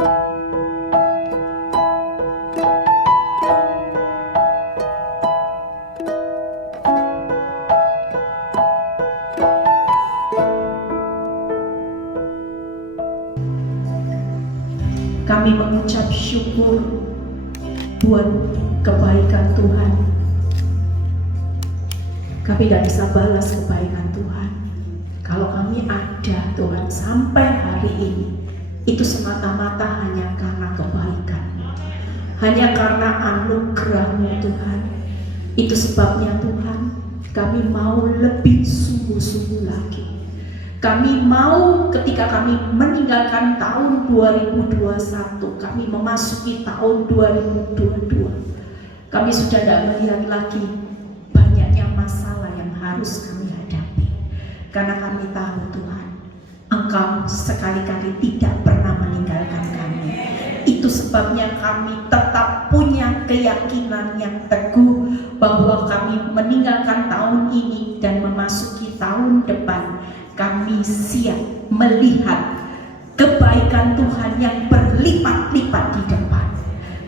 Kami mengucap syukur buat kebaikan Tuhan. Kami gak bisa balas kebaikan Tuhan. Kalau kami ada Tuhan sampai hari ini, itu semata-mata hanya karena kebaikan, hanya karena anugerah-Mu Tuhan. Itu sebabnya Tuhan, kami mau lebih sungguh-sungguh lagi. Kami mau ketika kami meninggalkan tahun 2021, kami memasuki tahun 2022. Kami sudah tidak melihat lagi banyaknya masalah yang harus kami hadapi. Karena kami tahu Tuhan, Engkau sekali-kali tidak pernah meninggalkan kami. Itu sebabnya kami tetap punya keyakinan yang teguh bahwa kami meninggalkan tahun ini dan memasuki tahun depan. Kami siap melihat kebaikan Tuhan yang berlipat-lipat di depan.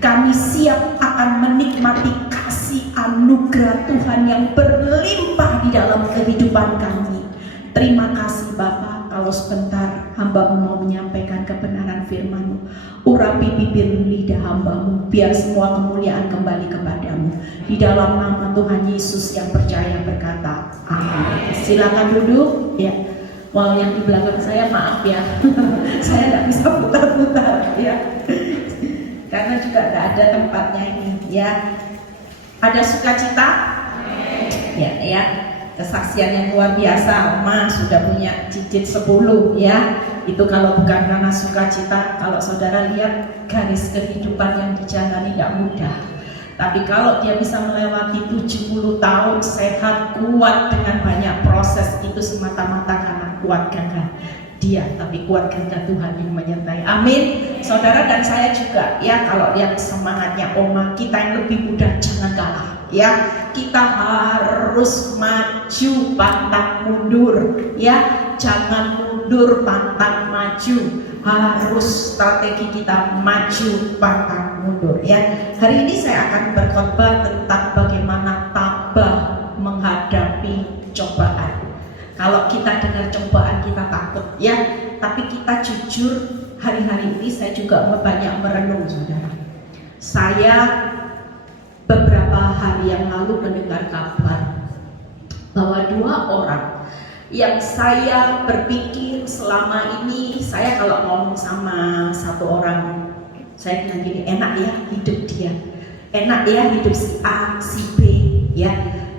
Kami siap akan menikmati kasih anugerah Tuhan yang berlimpah di dalam kehidupan kami. Terima kasih Bapa, kalau sebentar hamba-Mu mau menyampaikan kebenaran firman-Mu. Urapi bibir lidah hamba-Mu, biar semua kemuliaan kembali kepadamu. Di dalam nama Tuhan Yesus yang percaya berkata, amin. Silakan duduk ya. Wow, yang di belakang saya maaf ya, saya nggak bisa putar-putar ya, karena juga nggak ada tempatnya ini ya. Ada sukacita? Ya, kesaksian yang luar biasa. Oma sudah punya cicit 10 ya. Itu kalau bukan karena sukacita, kalau saudara lihat garis kehidupan yang dijalani tidak mudah. Tapi kalau dia bisa melewati 70 tahun sehat, kuat dengan banyak proses, itu semata-mata karena kuat gagah dia, tapi kuat gagah Tuhan yang menyertai. Amin. Saudara dan saya juga ya, kalau lihat semangatnya Oma, kita yang lebih muda jangan kalah ya. Kita harus maju pantang mundur ya. Jangan mundur pantang maju. Harus strategi kita maju pantang mundur ya. Hari ini saya akan berkhotbah tentang bagaimana tabah menghadapi cobaan. Kalau kita dengar cobaan kita takut ya, tapi kita jujur, hari-hari ini saya juga banyak merenung saudara. Saya beberapa hari yang lalu mendengar kabar bahwa 2 orang yang saya berpikir selama ini, saya kalau ngomong sama satu orang, saya bilang gini, enak ya hidup dia, enak ya hidup si A, si B ya.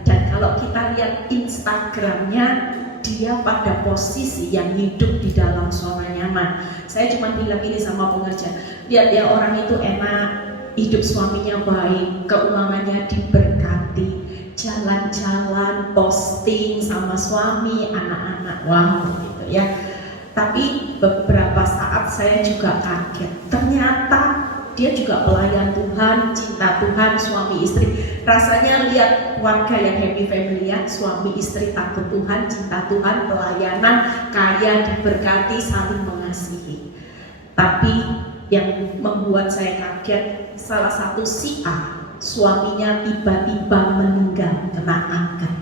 Dan kalau kita lihat Instagramnya, dia pada posisi yang hidup di dalam zona nyaman. Saya cuma bilang ini sama pengerja, lihat ya orang itu enak, hidup suaminya baik, keuangannya diberkati, jalan-jalan, posting sama suami, anak-anak, wow gitu ya. Tapi beberapa saat saya juga kaget, ternyata dia juga pelayan Tuhan, cinta Tuhan, suami istri. Rasanya lihat warga yang happy family ya, suami istri takut Tuhan, cinta Tuhan, pelayanan, kaya, diberkati, saling mengasihi. Tapi yang membuat saya kaget, salah satu si A, suaminya tiba-tiba meninggal kena kanker.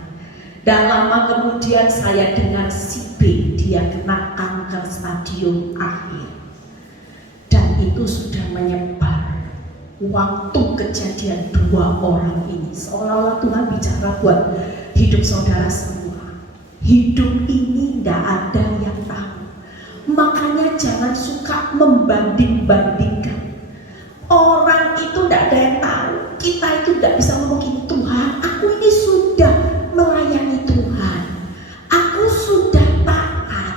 Dan lama kemudian saya dengar si B, dia kena kanker stadium akhir. Dan itu sudah menyebar. Waktu kejadian 2 orang ini, seolah-olah Tuhan bicara buat hidup saudara semua. Hidup ini tidak ada yang tahu. Makanya jangan suka membanding-bandingkan. Orang itu tidak ada yang tahu. Kita itu tidak bisa ngomong gini, Tuhan, aku ini sudah melayani Tuhan. Aku sudah taat.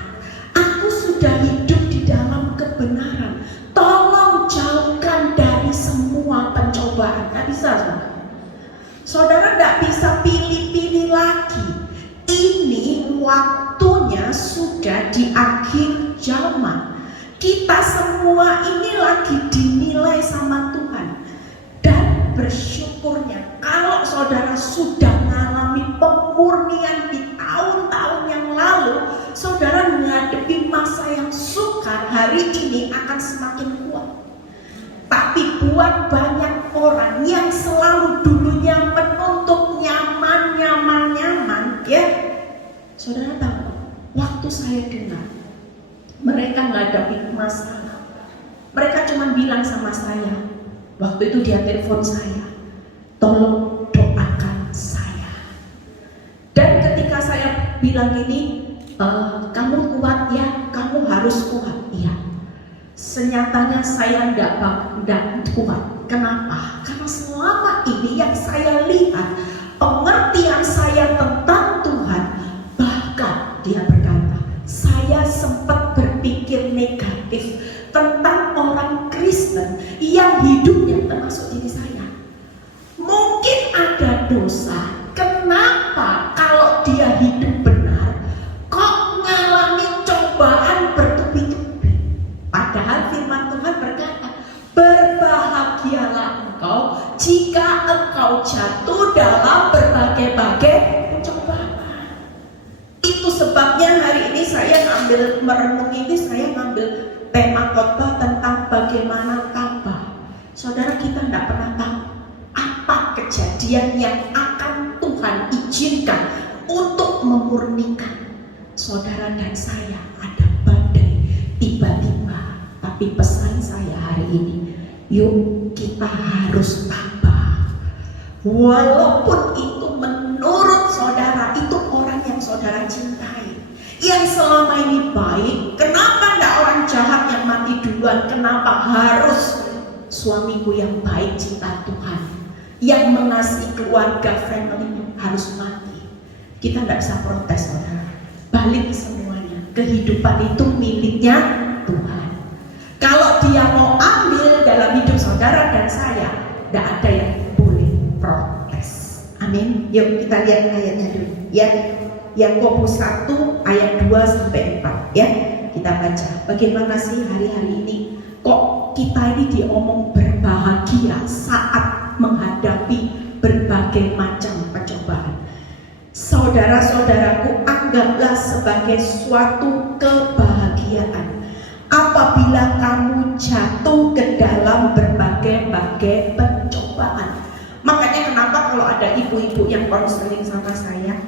Aku sudah hidup di dalam kebenaran. Tolong jauhkan dari semua pencobaan. Tidak bisa, saudara. Saudara tidak bisa pilih-pilih lagi. Ini waktunya sudah di akhir zaman. Kita semua ini lagi dinilai sama Tuhan. Dan bersyukurnya kalau saudara sudah mengalami pemurnian di tahun-tahun yang lalu, saudara menghadapi masa yang sukar hari ini akan semakin kuat. Tapi buat banyak orang yang selalu dulunya menuntut nyaman, ya, saudara tahu, waktu saya dengar mereka menghadapi masalah, mereka cuma bilang sama saya, waktu itu dia telepon saya, tolong doakan saya. Dan ketika saya bilang gini, kamu kuat ya, kamu harus kuat, iya. Senyatanya saya tidak kuat. Kenapa? Karena selama ini yang saya lihat, pengertian saya tentang Tuhan, bahkan dia berkata, saya sempat berpikir negatif tentang orang Kristen yang hidupnya termasuk diri saya. Mungkin ada dosa. Kenapa kalau dia hidup benar kok ngalami cobaan bertubi-tubi? Padahal firman Tuhan berkata, berbahagialah engkau jika engkau jatuh dalam berbagai-bagai cobaan. Itu sebabnya hari ini saya merenungi ini, saya ngambil tema khotbah tentang bagaimana tabah. Saudara, kita tidak pernah tahu apa kejadian yang akan Tuhan izinkan untuk memurnikan saudara dan saya. Ada badai tiba-tiba, tapi pesan saya hari ini, yuk kita harus tabah. Walaupun itu menurut saudara itu orang yang saudara cintai, yang selama ini baik. Kenapa tidak orang jahat yang mati duluan? Kenapa harus suamiku yang baik, cinta Tuhan, yang mengasihi keluarga, family harus mati? Kita tidak bisa protes, saudara. Balik semuanya, kehidupan itu miliknya Tuhan. Kalau dia mau ambil dalam hidup saudara dan saya, tidak ada yang boleh protes. Amin. Yuk kita lihat ayatnya dulu ya. Yakobus 1 ayat 2 sampai 4 ya. Kita baca. Bagaimana sih hari-hari ini kok kita ini diomong berbahagia saat menghadapi berbagai macam pencobaan? Saudara-saudaraku, anggaplah sebagai suatu kebahagiaan apabila kamu jatuh ke dalam berbagai-bagai pencobaan. Makanya kenapa kalau ada ibu-ibu yang konseling sama saya,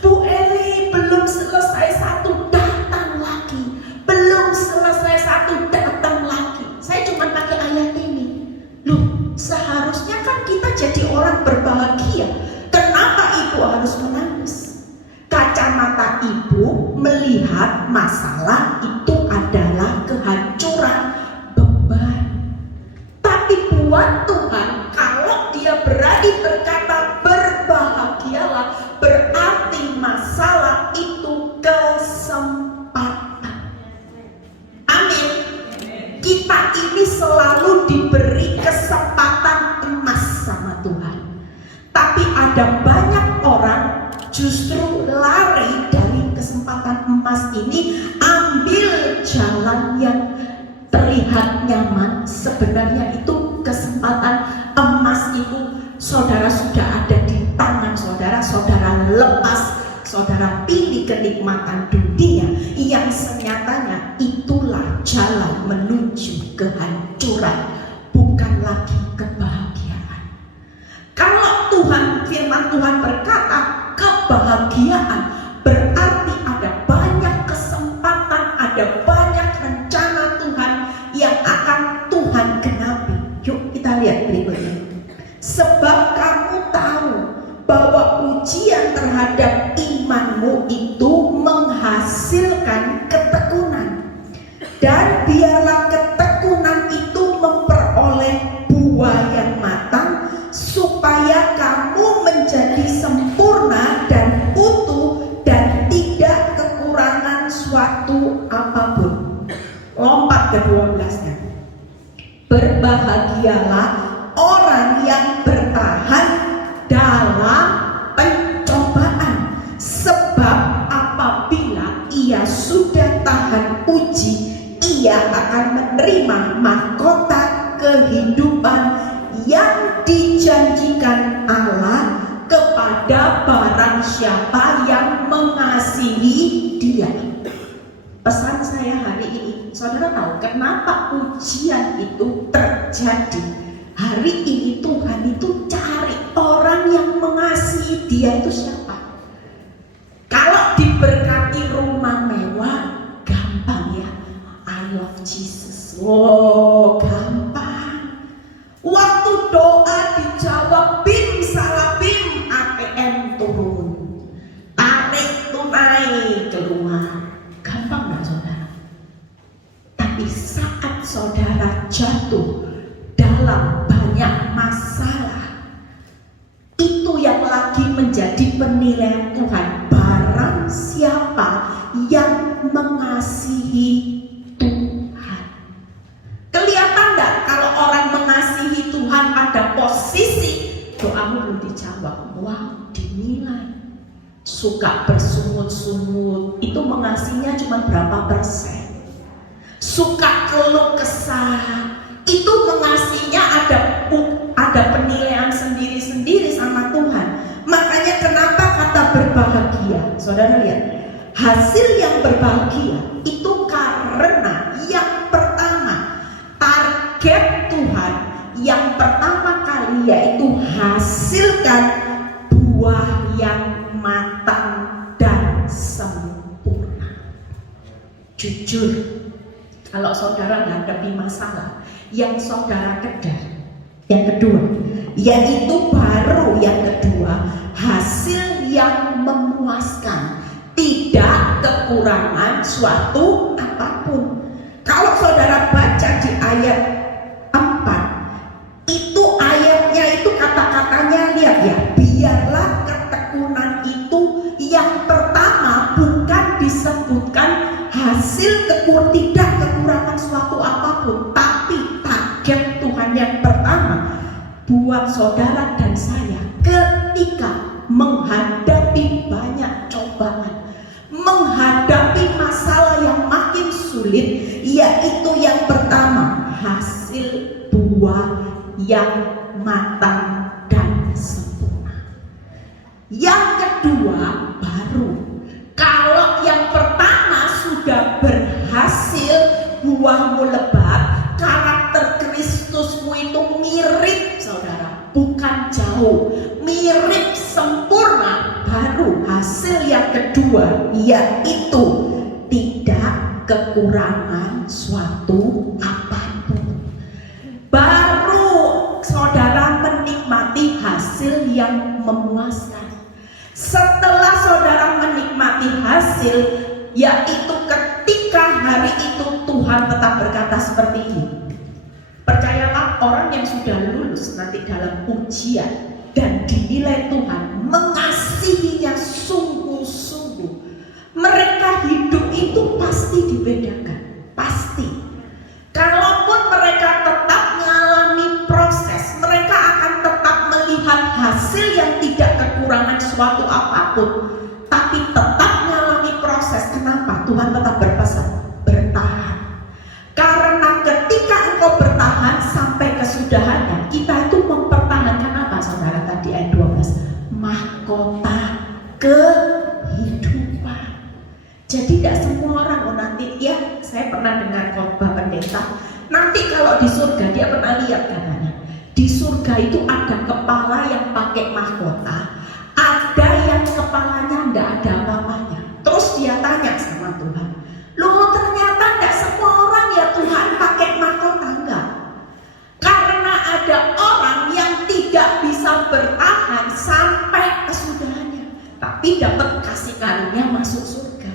Bu Eli belum selesai satu datang lagi, belum selesai satu datang lagi. Saya cuma pakai ayat ini. Loh, seharusnya kan kita jadi orang berbahagia. Kenapa ibu harus menangis? Kacamata ibu melihat masalah itu adalah kehancuran, beban. Tapi buat Tuhan, kalau dia berani berkata berbahagialah, berarti masalah itu kesempatan. Amin. Kita ini selalu diberi kesempatan emas sama Tuhan. Tapi ada banyak orang justru lari dari kesempatan emas ini, ambil jalan yang terlihat nyaman. Sebenarnya itu kesempatan emas itu saudara sudah ada di tangan saudara. Saudara lepas, saudara pilih kenikmatan dunia yang senyatanya itulah jalan menuju kehancuran, bukan lagi kebahagiaan. Kalau Tuhan, firman Tuhan berkata kebahagiaan, berarti ada banyak kesempatan, ada banyak rencana Tuhan yang akan Tuhan genapi. Yuk kita lihat berikutnya. Sebab kamu tahu bahwa ujian terhadap imanmu itu menghasilkan ketekunan, dan biarlah ketekunan itu memperoleh buah yang matang, supaya kamu menjadi sempurna dan utuh dan tidak kekurangan suatu apapun. Lompat ke 12-nya. Berbahagialah orang yang bertahan dalam pencobaan, sebab apabila ia sudah tahan uji, ia akan menerima mahkota kehidupan yang dijanjikan Allah kepada barang siapa yang mengasihi Dia. Pesan saya hari ini, saudara tahu kenapa ujian itu terjadi? hari ini Tuhan itu cari orang yang mengasihi Dia itu siapa? Kalau diberkati rumah mewah, gampang ya. I love Jesus. Oh, gampang. Waktu doa dijawab, bim salah bim, ATM turun, tarik tunai keluar. Gampang nggak saudara? Tapi saat saudara jatuh dalam banyak masalah, itu yang lagi menjadi penilaian Tuhan. Barang siapa yang mengasihi Tuhan. Kelihatan enggak kalau orang mengasihi Tuhan pada posisi doamu belum dijawab? Wow, dinilai. Suka bersungut-sungut, itu mengasihinya cuma berapa persen? Suka keluh kesah, itu mengasihinya ada penilaian sendiri-sendiri sama Tuhan. Makanya kenapa kata berbahagia? Saudara lihat, hasil yang berbahagia itu karena yang pertama, target Tuhan yang pertama kali yaitu hasilkan buah yang matang dan sempurna. Jujur, kalau saudara menghadapi masalah yang saudara kejar, yang kedua, yaitu baru yang kedua, hasil yang memuaskan, tidak kekurangan suatu apapun. Kalau saudara baca di ayat 4, itu ayatnya itu kata-katanya, lihat ya, biarlah ketekunan itu yang pertama bukan disebutkan hasil tidak kekurangan suatu apapun, tapi target Tuhan yang pertama buat saudara dan saya ketika menghadapi banyak cobaan, menghadapi masalah yang makin sulit, yaitu yang pertama hasil buah yang matang dan sempurna. Yang kedua baru. Kalau yang pertama sudah berhasil, buahmu lebat, karakter Kristusmu itu mirip saudara, bukan jauh, mirip sempurna, baru hasil yang kedua yaitu tidak kekurangan suatu apapun. Baru saudara menikmati hasil yang memuaskan. Setelah saudara menikmati hasil, yaitu ketika hari itu Tuhan tetap berkata seperti ini. Percayalah, orang yang sudah lulus nanti dalam ujian dan dinilai Tuhan mengasihinya sungguh-sungguh, mereka hidup itu pasti dibedakan, pasti. Kalaupun mereka tetap mengalami proses, mereka akan tetap melihat hasil yang tidak kekurangan suatu apapun, tapi tetap mengalami proses. Kenapa? Tuhan tetap berpesan, bertahan. Karena ketika engkau bertahan sampai kesudahannya, kita itu mempertahankan apa saudara tadi ayat 12? Mahkota kehidupan. Jadi tidak semua orang, nanti ya, saya pernah dengar khotbah pendeta, nanti kalau di surga, dia pernah lihat katanya, di surga itu ada kepala yang pakai mahkota, ada yang kepalanya enggak ada apa-apanya. Terus dia tanya sama Tuhan, loh ternyata enggak semua orang ya Tuhan pakai mahkota? Enggak. Karena ada orang yang tidak bisa bertahan sampai kesudahannya, tapi dapat kasih karunia masuk surga.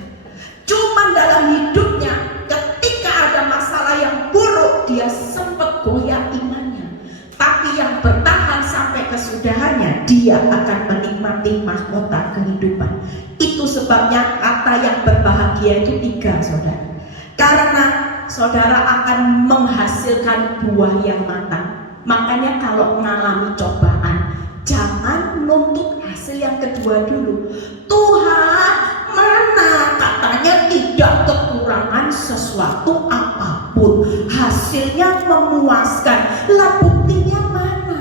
Cuman dalam hidupnya ketika ada masalah yang buruk, dia sempat goyah imannya. Tapi yang bertahan sampai kesudahannya, dia akan menikmati mahkota kehidupan. Itu sebabnya kata yang berbahagia itu 3 saudara. Karena saudara akan menghasilkan buah yang matang. Makanya kalau mengalami cobaan, jangan nuntut hasil yang kedua dulu. Tuhan, mana katanya tidak kekurangan sesuatu apapun, hasilnya memuaskan. Lah buktinya mana?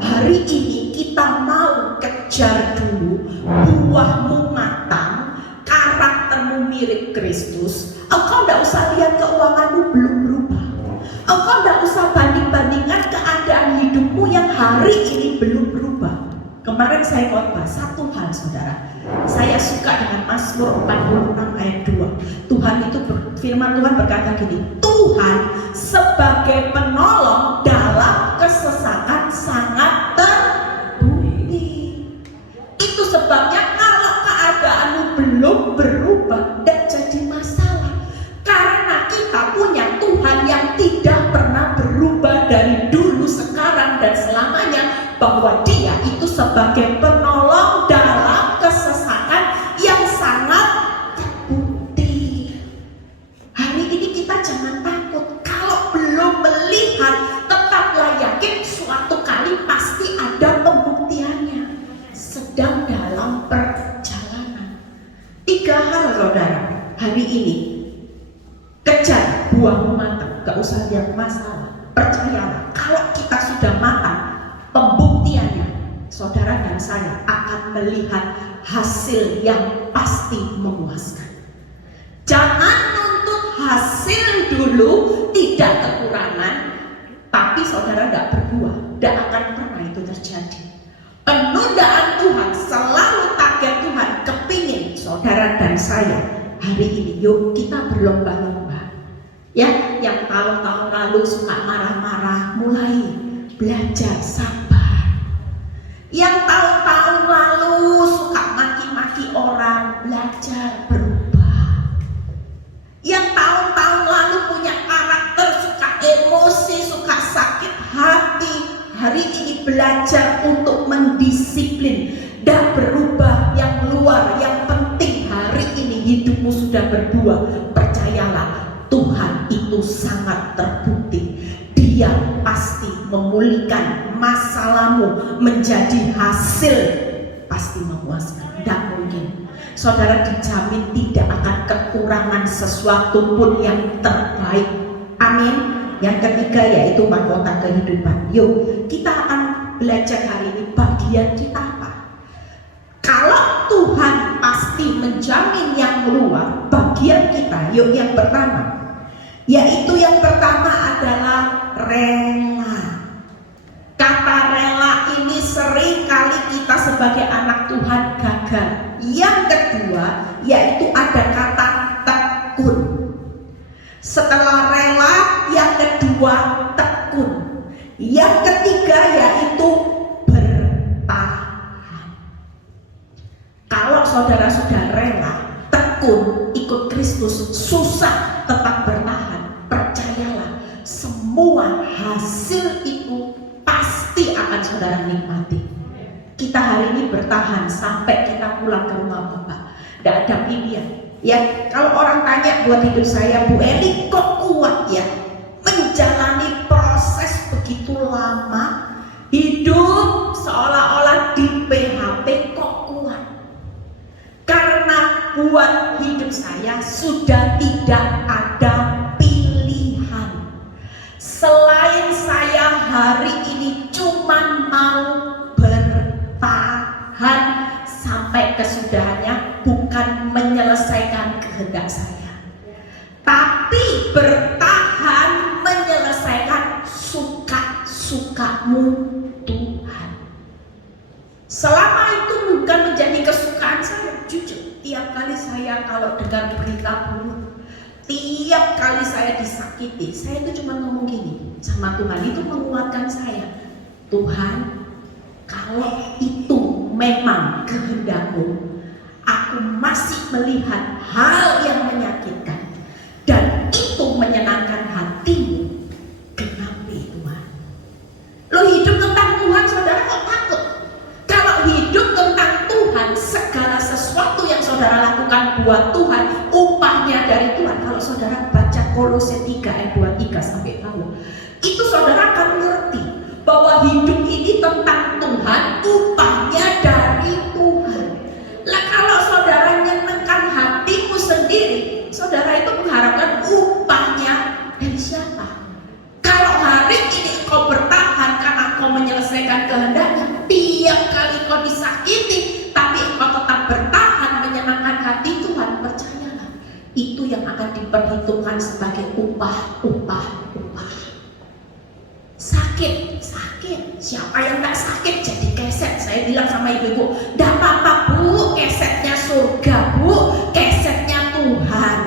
Hari ini kita mau kejar dulu buahmu matang, karaktermu mirip Kristus. Engkau tidak usah lihat keuanganmu belum berubah. Engkau tidak usah banding-bandingkan keadaan hari ini belum berubah. Kemarin saya khotbah satu hal, saudara. Saya suka dengan Mazmur 46 ayat 2. Tuhan itu firman Tuhan berkata gini, Tuhan sebagai penolong dalam kesesakan sangat terbukti. Itu sebabnya kalau keadaanmu belum berubah, tidak jadi masalah. Karena kita punya Tuhan yang tidak pernah berubah dari dulu, sekarang, dan selamanya. Bahwa Dia itu sebagai penolong dalam kesesakan yang sangat terbukti. Hari ini kita jangan takut. Kalau belum melihat, tetaplah yakin suatu kali pasti ada pembuktiannya. Sedang dalam perjalanan. 3 hal, saudara, hari ini. Kejar, buahmu matang, gak usah lihat masalah. Percayalah, kalau kita sudah matang, pembuktiannya, saudara dan saya akan melihat hasil yang pasti memuaskan. Jangan nuntut hasil dulu, tidak kekurangan, tapi saudara tidak berbuah, tidak akan pernah itu terjadi. Penundaan Tuhan, selalu target Tuhan kepingin saudara dan saya hari ini, yuk kita berlomba-lomba. Ya, yang tahun-tahun lalu suka marah-marah, mulai belajar sabar. Yang tahun-tahun lalu suka maki-maki orang, belajar berubah. Yang tahun-tahun lalu punya karakter, suka emosi, suka sakit hati, hari ini belajar untuk mendisiplin dan berubah. Yang luar, yang penting hari ini hidupmu sudah berbuah. Percayalah, Tuhan itu sangat terbukti. Dia pasti memulihkan masalahmu menjadi hasil pasti memuaskan. Tidak mungkin. Saudara dijamin tidak akan kekurangan sesuatu pun yang terbaik. Amin. Yang ketiga yaitu mahkota kehidupan. Yuk kita akan belajar hari ini bagian kita apa. Kalau Tuhan pasti menjamin yang luar, bagian kita, yuk yang pertama. Yaitu yang pertama adalah rela. Kata rela ini sering kali kita sebagai anak Tuhan gagal. Yang kedua yaitu ada kata tekun. Setelah rela, yang kedua tekun. Yang ketiga yaitu bertahan. Kalau saudara sudah rela, tekun, ikut Kristus, susah tetap bertahan. Percayalah, semua hasil itu pasti akan saudara nikmati. Kita hari ini bertahan sampai kita pulang ke rumah Bapak. Tidak ada pilihan. Ya, kalau orang tanya buat hidup saya, Bu Eli kok kuat ya menjalani proses begitu lama, hidup seolah-olah di PHP, kok kuat? Karena buat hidup saya sudah tidak ada pilihan. Selain saya hari ini cuma mau bertahan sampai kesudahannya, bukan menyelesaikan kehendak saya, tapi bertahan menyelesaikan suka-sukamu Tuhan. Selama itu bukan menjadi kesukaan saya, jujur. Tiap kali saya kalau dengar berita buruk, tiap kali saya disakiti, saya itu cuma ngomong gini sama Tuhan, itu menguatkan saya. Tuhan, kalau itu memang kehendak-Mu, aku masih melihat hal yang menyakitkan dan itu menyenangkan hati-Mu, genapi Tuhan. Lo hidup tentang Tuhan, saudara kok takut? Kalau hidup tentang Tuhan, segala sesuatu yang saudara lakukan buat Tuhan, upahnya dari Tuhan. Kalau saudara baca Kolose 3 ayat 23 sampai bawah, itu saudara akan ngerti bahwa hidup ini tentang Tuhan, upahnya dari Tuhan. Lah kalau saudara nyenengkan hatimu sendiri, saudara itu mengharapkan upahnya dari siapa? Kalau hari ini kau bertahan karena kau menyelesaikan kehendaknya, tiap kali kau disakiti, tapi kau tetap bertahan menyenangkan hati Tuhan, percayalah, itu yang akan diperhitungkan sebagai upah. Sakit, sakit. Siapa yang gak sakit jadi keset? Saya bilang sama ibu-ibu, gak apa-apa bu, kesetnya surga bu, kesetnya Tuhan,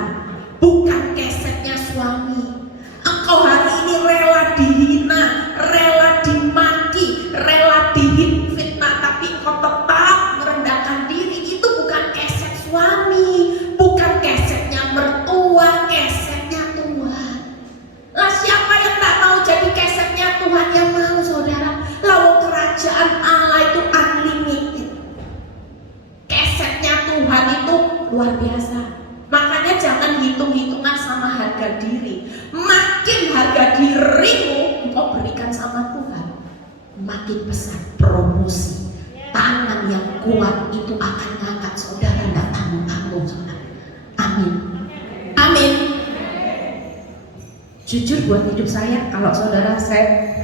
bukan kesetnya suami. Engkau hari ini rela dihina, rela dimaki, rela difitnah, tapi engkau tetap merendahkan diri. Itu bukan keset suami, bukan kesetnya mertua, kesetnya Tuhan. Lah siapa yang tak mau jadi kesetnya Tuhan? Yang mau saudara. Lalu kerajaan Allah itu unlimited. Kesetnya Tuhan itu luar biasa. Makanya jangan hitung-hitungan sama harga diri. Makin harga dirimu engkau berikan sama Tuhan, makin besar promosi. Tangan yang kuat itu akan ngangkat saudara, tidak tanggung-tanggung saudara. Amin. Amin. Jujur buat hidup saya, kalau saudara saya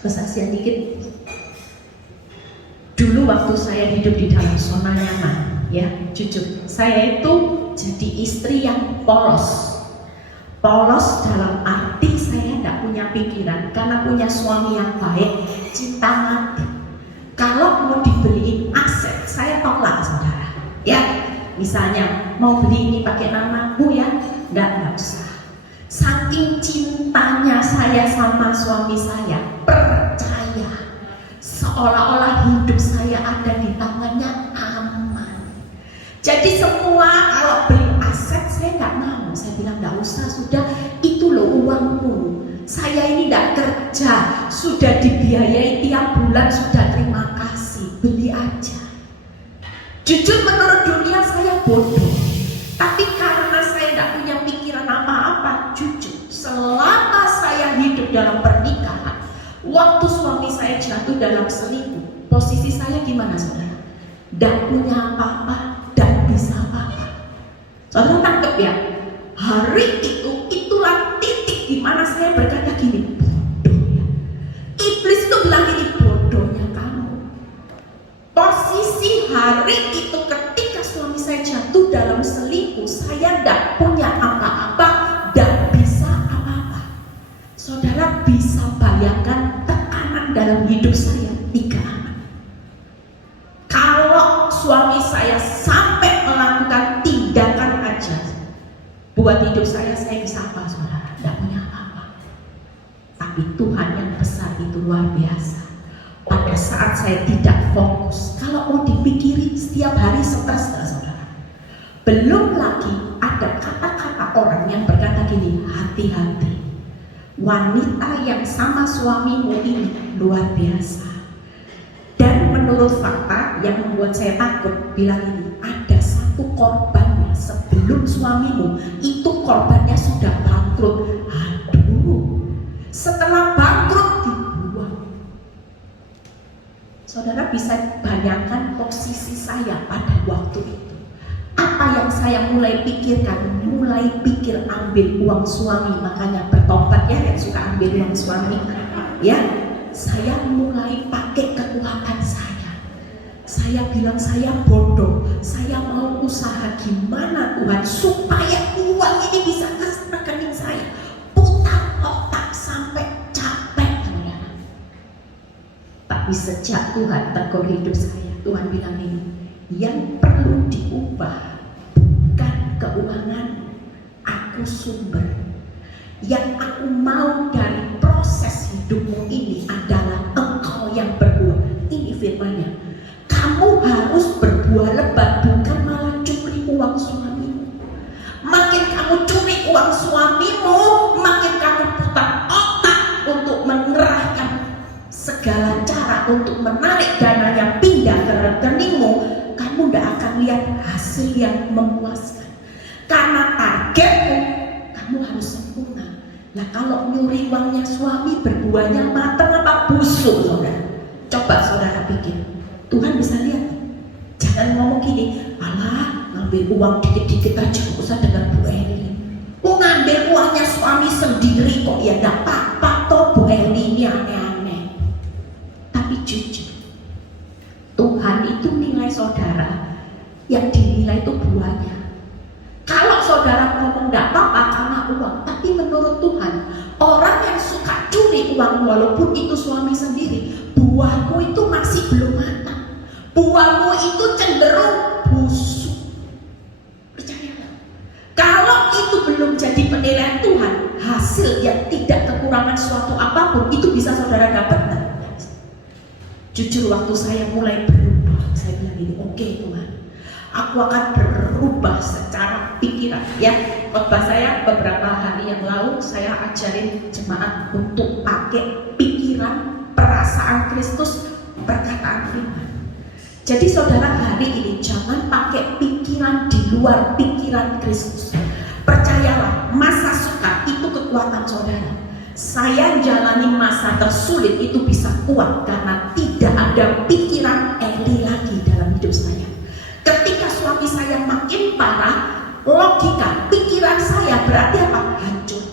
kesaksian dikit. Dulu waktu saya hidup di dalam zona nyaman, ya jujur, saya itu jadi istri yang polos. Polos dalam arti saya tidak punya pikiran, karena punya suami yang baik, cinta mati. Kalau mau dibeliin aset, saya tolak saudara. Ya, misalnya mau beli ini pakai namamu ya, enggak usah. Saking cintanya saya sama suami saya, percaya seolah-olah hidup saya ada di tangannya, aman. Jadi semua kalau beli aset saya nggak mau, saya bilang nggak usah, sudah itu loh uangmu. Saya ini nggak kerja, sudah dibiayai tiap bulan, sudah terima kasih, beli aja. Jujur menurut dunia saya bodoh, tapi karena saya nggak punya pikiran apa-apa, jujur selama saya hidup dalam pernikahan, waktu suami saya jatuh dalam selingkuh, posisi saya gimana saudara? Nggak punya apa-apa, dan bisa apa-apa. Saudara tangkap ya, hari itu itulah titik di mana saya berkata gini, bodohnya iblis itu bilang gini, bodohnya kamu. Posisi hari itu ketika suami saya jatuh dalam selingkuh, saya tidak punya apa-apa dan bisa apa-apa. Saudara bisa bayangkan tekanan dalam hidup saya, 3 anak. Kalau suami saya sampai melakukan tindakan aja buat hidup saya bisa apa saudara? Tidak punya apa-apa. Tapi Tuhan yang besar itu luar biasa. Pada saat saya tidak fokus, kalau mau dipikirin setiap hari stres gak saudara? Belum lagi ada kata-kata orang yang berkata gini, hati-hati, wanita yang sama suamimu ini luar biasa. Dan menurut fakta yang membuat saya takut, bilang ini, ada satu korbannya sebelum suamimu, itu korbannya sudah bangkrut. Aduh, setelah bangkrut dibuang. Saudara bisa bayangkan posisi saya pada waktu itu. Apa yang saya mulai pikirkan? Mulai pikir ambil uang suami, makanya bertobat ya yang suka ambil uang suami. Ya, saya mulai pakai kekuatan saya. Saya bilang saya bodoh, saya mau usaha gimana Tuhan supaya uang ini bisa ke rekening saya. Putar otak sampai capek. Tapi sejak Tuhan tegur hidup saya, Tuhan bilang ini, yang perlu diubah bukan keuangan, aku sumber. Yang aku mau dari proses hidupmu ini adalah engkau yang berbuah. Ini firman-Nya. Kamu harus berbuah lebat, bukan malah curi uang suamimu. Makin kamu curi uang suamimu, makin kamu putar otak untuk mengerahkan segala cara untuk menarik dananya pindah ke rekeningmu. Kamu tidak akan lihat hasil yang memuaskan. Karena targetmu, kamu harus sempurna. Nah kalau nyuri uangnya suami, berbuahnya matang apa busuk saudara? Coba saudara pikir, Tuhan bisa lihat. Jangan ngomong gini, alah ngambil uang dikit-dikit aja, gak usah dengan Bu Eli. Mau ngambil uangnya suami sendiri kok, ya gak apa-apa toh Bu Eli ini aneh-aneh. Tapi jujur, Tuhan itu nilai saudara, yang dinilai itu buahnya. Kalau saudara ngomong gak apa-apa karena uang, tapi menurut Tuhan, orang yang suka curi uang walaupun itu suami sendiri, buahmu itu cenderung busuk. Percayalah. Kalau itu belum jadi penilaian Tuhan, hasil yang tidak kekurangan suatu apapun, itu bisa saudara dapatkan. Jujur, waktu saya mulai berubah, saya bilang ini, oke Tuhan, aku akan berubah secara pikiran. Ya, khotbah saya beberapa hari yang lalu, saya ajarin jemaat untuk pakai pikiran, perasaan Kristus, perkataan firman. Jadi saudara, hari ini jangan pakai pikiran di luar pikiran Kristus. Percayalah, masa sukar itu kekuatan saudara. Saya jalani masa tersulit itu bisa kuat karena tidak ada pikiran Eli lagi dalam hidup saya. Ketika suami saya makin parah, logika pikiran saya berarti apa? Hancur.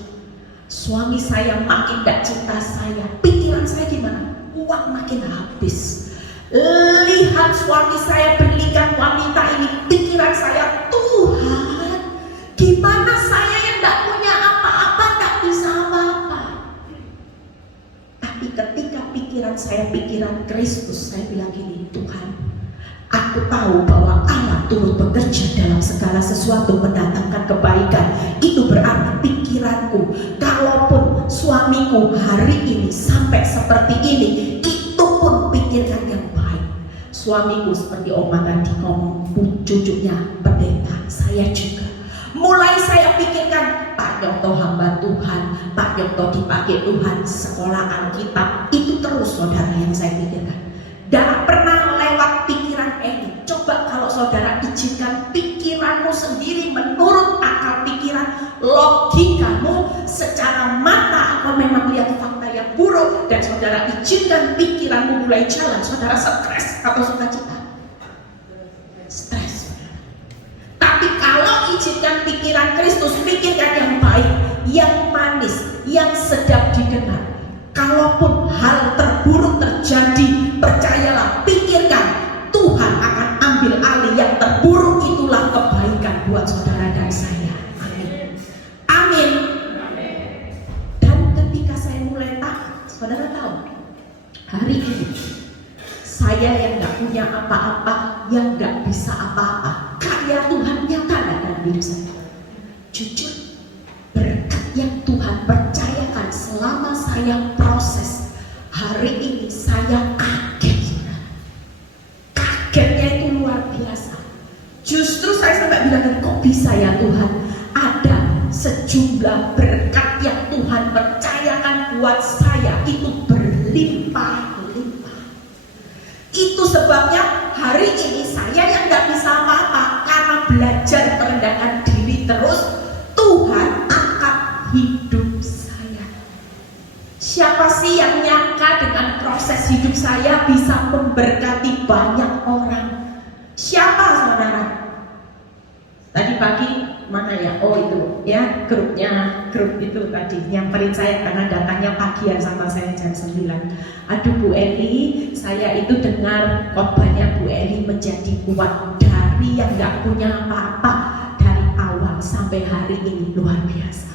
Suami saya makin gak cinta saya, pikiran saya gimana? Uang makin habis. Lihat suami saya belikan wanita ini, pikiran saya, Tuhan, gimana saya yang gak punya apa-apa, gak bisa apa-apa. Tapi ketika pikiran saya pikiran Kristus, saya bilang gini, Tuhan, aku tahu bahwa Allah turut bekerja dalam segala sesuatu mendatangkan kebaikan. Itu berarti pikiranku, kalaupun suamiku hari ini sampai seperti ini, itu pun pikirkan yang baik. Suamiku seperti Oma tadi ngomong, cucunya pendeta, saya juga. Mulai saya pikirkan, Pak Yonto hamba Tuhan, Pak Yonto dipakai Tuhan, sekolah Alkitab, itu terus saudara yang saya pikirkan. Dan pernah lewat pikiran ini. Coba kalau saudara izinkan pikiranmu sendiri menurut akal pikiran, logikamu, secara mata engkau memang lihat fakta yang buruk, dan saudara izinkan pikiranmu mulai jalan, saudara stres atau sukacita? Stres. Tapi kalau izinkan pikiran Kristus, pikirkan yang baik, yang manis, yang sedap didengar. Kalaupun hal terburuk terjadi, percayalah, pikirkan Tuhan akan ambil alih yang terburuk. Itulah kebaikan buat saudara dan saya. Amin. Amin. Dan ketika saya mulai taat, saudara tahu, hari ini saya yang gak punya apa-apa, yang gak bisa apa-apa, karya Tuhan nyata dalam hidup saya. Jujur, berkat yang Tuhan percayakan selama saya proses, hari ini saya kaget. Kagetnya itu luar biasa. Justru saya sampai bilang, kok bisa ya Tuhan, ada sejumlah berkat yang Tuhan percayakan buat saya itu berlimpah-limpah. Itu sebabnya hari ini saya yang gak bisa apa-apa, karena belajar merendahkan diri terus, Tuhan angkat hidup saya. Siapa sih yang nyangka dengan proses hidup saya bisa memberkati banyak orang? Siapa saudara? Tadi pagi mana ya? Oh itu ya, grup itu tadi nyamperin saya karena datangnya pagian sama saya jam 9. Aduh Bu Eli, saya itu dengar khotbahnya Bu Eli menjadi kuat dari yang gak punya apa-apa, dari awal sampai hari ini, luar biasa.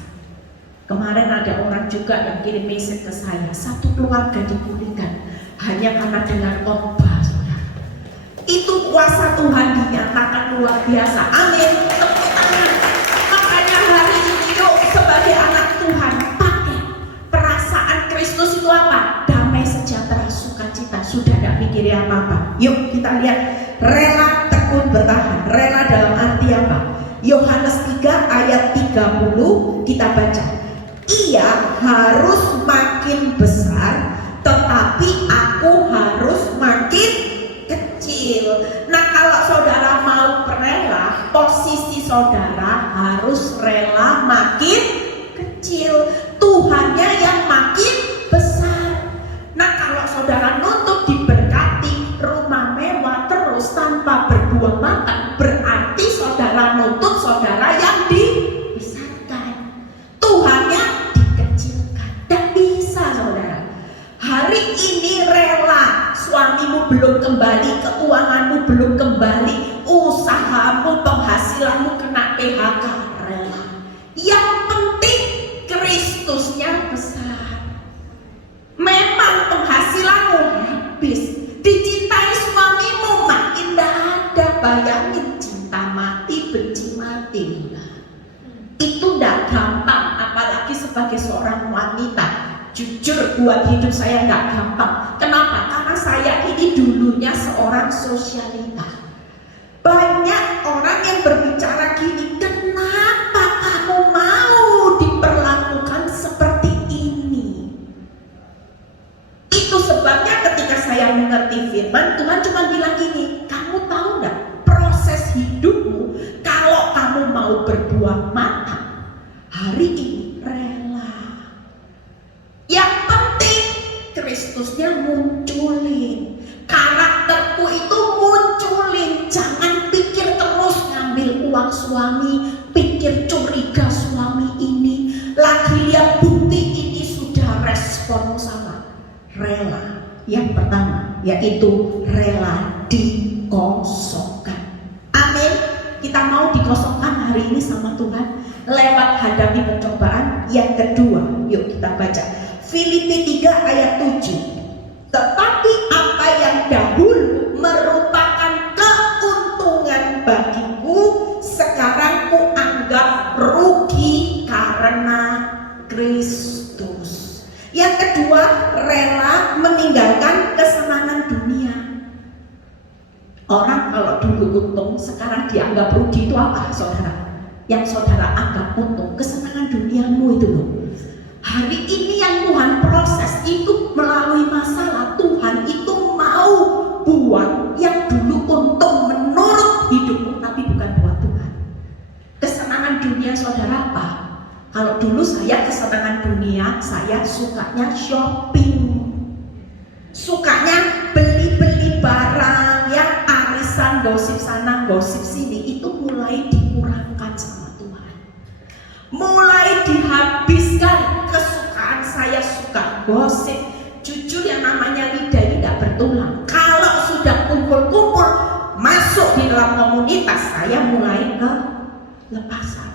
Kemarin ada orang juga yang kirim message ke saya, satu keluarga dipulihkan hanya karena dengar khotbah. Itu kuasa Tuhan dinyatakan luar biasa. Amin. Tepuk tangan. Makanya hari ini yuk sebagai anak Tuhan pakai perasaan Kristus itu apa? Damai, sejahtera, sukacita. Sudah tidak mikirin apa-apa. Yuk kita lihat, rela tekun bertahan. Rela dalam arti apa? Yohanes 3 ayat 30 kita baca. Ia harus makin besar, tetapi aku harus makin kecil. Nah kalau saudara mau rela, posisi saudara harus rela makin kecil, Tuhannya yang makin besar. Nah kalau saudara nuntut diberkati, rumah mewah terus tanpa berbuah makan, berarti saudara nuntut saudara yang dibesarkan, Tuhannya dikecilkan. Dan bisa saudara. Hari ini rela, suamimu belum kembali, keuanganmu belum kembali, usahamu, penghasilanmu kena PHK, rela. Yang penting Kristusnya besar. Memang penghasilanmu habis, dicintai suamimu makin Jujur buat hidup saya nggak gampang. Kenapa? Karena saya ini dulunya seorang sosialita. Banyak orang yang berbicara gini, kenapa kamu mau diperlakukan seperti ini? Itu sebabnya ketika saya mengerti firman, Tuhan cuma bilang gini, kamu tahu nggak proses hidupmu kalau kamu mau berbuah matang hari ini rela. Yang penting Kristusnya munculin, karakterku itu munculin. Jangan pikir terus ngambil uang suami, pikir curiga suami ini, lagi lihat bukti ini sudah responmu sama. Rela. Yang pertama yaitu rela dikosongkan. Amin. Kita mau dikosongkan hari ini sama Tuhan lewat hadapi pencobaan. Yang kedua, yuk kita baca Filipi 3 ayat 7. Tetapi apa yang dahulu merupakan keuntungan bagiku, sekarang ku anggap rugi karena Kristus. Yang kedua, rela meninggalkan kesenangan dunia. Orang kalau dulu untung, sekarang dianggap rugi, itu apa saudara? Yang saudara anggap untung, kesenangan duniamu itu loh. Hari ini yang Tuhan proses itu melalui masalah. Tuhan itu mau buat yang dulu untung menurut hidupmu, tapi bukan buat Tuhan. Kesenangan dunia saudara apa? Kalau dulu saya kesenangan dunia, saya sukanya shopping, sukanya beli-beli barang, yang arisan, gosip sana, gosip sini. Itu mulai dikurangkan sama Tuhan, mulai dihabiskan. Kesukaan saya suka gosip. Jujur yang namanya lidah ini tidak bertulang. Kalau sudah kumpul-kumpul masuk di dalam komunitas, saya mulai ke lepasan.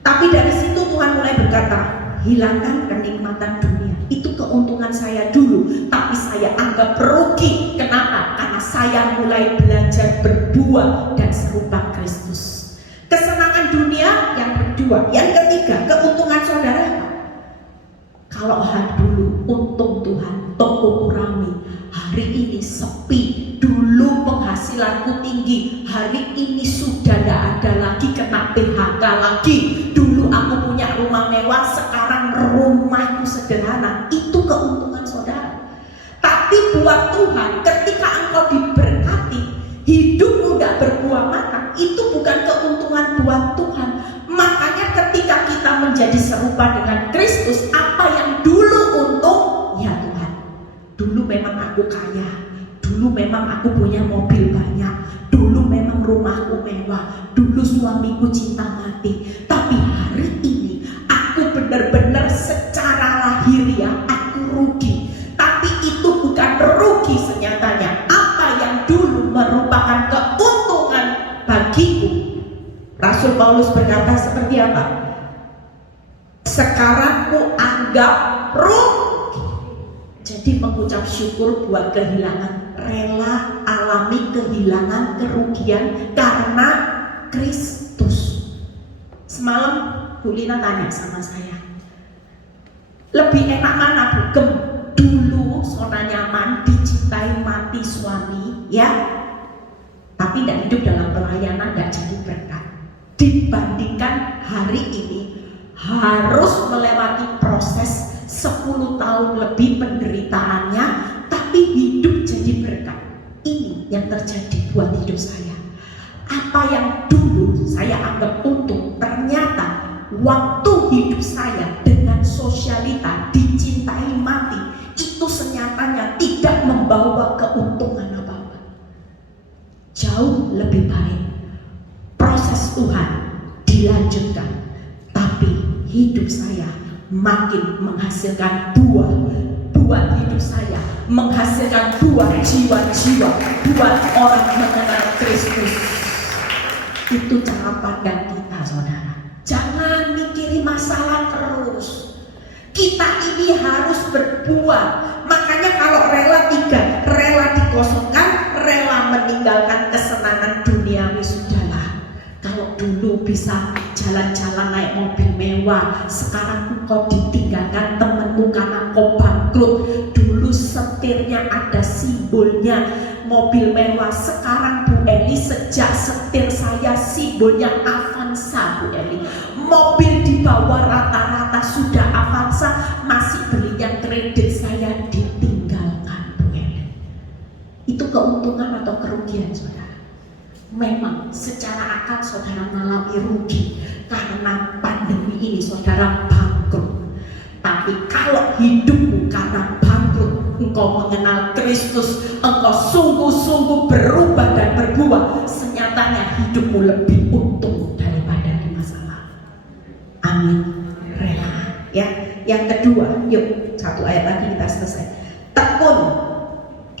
Tapi dari situ Tuhan mulai berkata, hilangkan kenikmatan dunia. Itu keuntungan saya dulu, tapi saya anggap rugi. Kenapa? Karena saya mulai belajar berbuah dan serupa Kristus. Kesenangan dunia yang kedua. Yang ketiga, keuntungan saudara. Kalau hari dulu untung Tuhan, toko rame, hari ini sepi. Dulu penghasilanku tinggi, hari ini sudah tidak ada lagi, kena PHK lagi. Dulu aku punya rumah mewah, sekarang rumahku sederhana. Itu keuntungan saudara. Tapi buat Tuhan, ketika engkau diberkati, hidupmu tidak berbuah matang, itu bukan keuntungan buat Tuhan. Makanya ketika kita menjadi serupa dengan Kristus, apa yang dulu untung, ya Tuhan, dulu memang aku kaya, dulu memang aku punya mobil banyak, dulu memang rumahku mewah, dulu suamiku cinta mati. Tapi hari ini aku benar-benar secara lahiriah aku rugi. Tapi itu bukan rugi senyatanya. Apa yang dulu merupakan keuntungan bagiku, Rasul Paulus berkata seperti apa? Sekarang ku anggap rugi. Jadi mengucap syukur buat kehilangan, rela alami kehilangan, kerugian karena Kristus. Semalam Bu Lina tanya sama saya, lebih enak mana Bugem? Dulu zona nyaman, dicintai mati suami, ya, tapi tidak hidup dalam pelayanan, tidak jadi berkat. Dibandingkan hari ini harus melewati proses 10 tahun lebih penderitaannya, tapi hidup jadi berkat. Ini yang terjadi buat hidup saya. Apa yang dulu saya anggap untung, ternyata waktu hidup saya dengan sosialita, dicintai mati, itu senyatanya tidak membawa keuntungan apa-apa. Jauh lebih baik proses Tuhan dilanjutkan, tapi hidup saya makin menghasilkan buah. Buat hidup saya menghasilkan buah jiwa-jiwa, buat orang mengenal Kristus. Itu cara pandang kita saudara. Jangan mikirin masalah terus. Kita ini harus berbuah. Makanya kalau rela 3, rela dikosongkan, rela meninggalkan kesenangan duniawi, sudahlah. Kalau dulu bisa jalan-jalan naik mobil mewah, sekarang engkau ditinggalkan temanmu karena kok bangkrut. Dulu setirnya ada simbolnya mobil mewah, sekarang Bu Eli sejak setir saya simbolnya Avanza Bu Eli. Mobil di bawah rata-rata sudah Avanza, masih belinya kredit, saya ditinggalkan Bu Eli. Itu keuntungan atau kerugian saudara? Memang secara akal saudara mengalami rugi karena pandemi ini saudara bangkrut. Tapi kalau hidupmu karena bangkrut, engkau mengenal Kristus, engkau sungguh-sungguh berubah dan berbuah, senyatanya hidupmu lebih untung daripada di masa lalu. Amin. Rela. Ya. Yang kedua, yuk satu ayat lagi kita selesai. Tekun.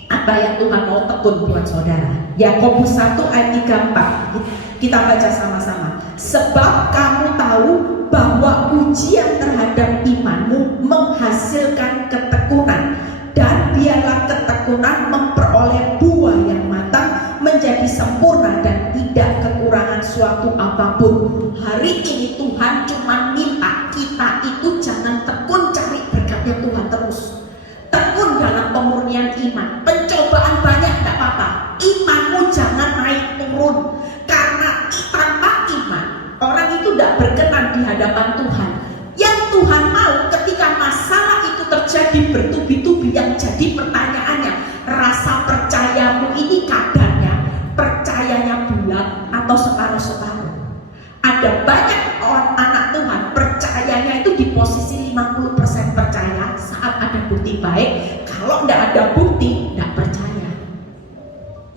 Apa yang Tuhan mau tekun buat saudara? Yakobus 1 ayat 3-4. Kita baca sama-sama. Sebab kamu tahu bahwa ujian terhadap imanmu menghasilkan ketekunan, dan biarlah ketekunan memperoleh buah yang matang, menjadi sempurna dan tidak kekurangan suatu apapun. Hari ini Tuhan cuma minta kita itu jangan tekun cari berkatnya Tuhan terus. Tekun dalam pemurnian iman. Pencobaan banyak tidak apa-apa, imanmu jangan naik turun. Karena tanpa iman orang itu tidak berkenan di hadapan Tuhan. Yang Tuhan mau ketika masalah itu terjadi bertubi-tubi, yang jadi pertanyaannya, rasa percayamu ini kadarnya, percayanya bulat atau separuh-separuh. Ada banyak orang anak Tuhan percayanya itu di posisi 50% percaya saat ada bukti baik, kalau tidak ada bukti tidak percaya.